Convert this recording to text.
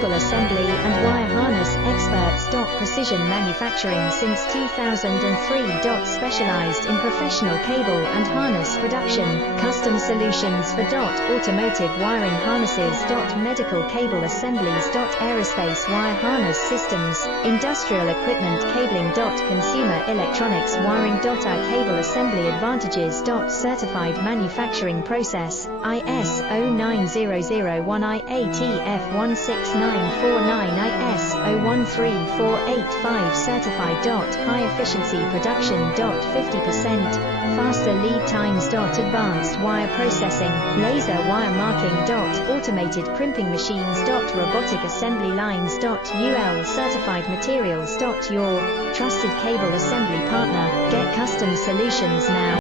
cable assembly and wire harness experts. Precision manufacturing since 2003. Specialized in professional cable and harness production. Custom solutions for automotive wiring harnesses. Medical cable assemblies. Aerospace wire harness systems. Industrial equipment cabling. Consumer electronics wiring. Our cable assembly advantages. Certified manufacturing process. IS 09001 IATF 16949 IS 013485 certified. High efficiency production. 50% faster lead times. Advanced wire processing, laser wire marking. Automated crimping machines. Robotic assembly lines. UL certified materials. Your trusted cable assembly partner. Get custom solutions now.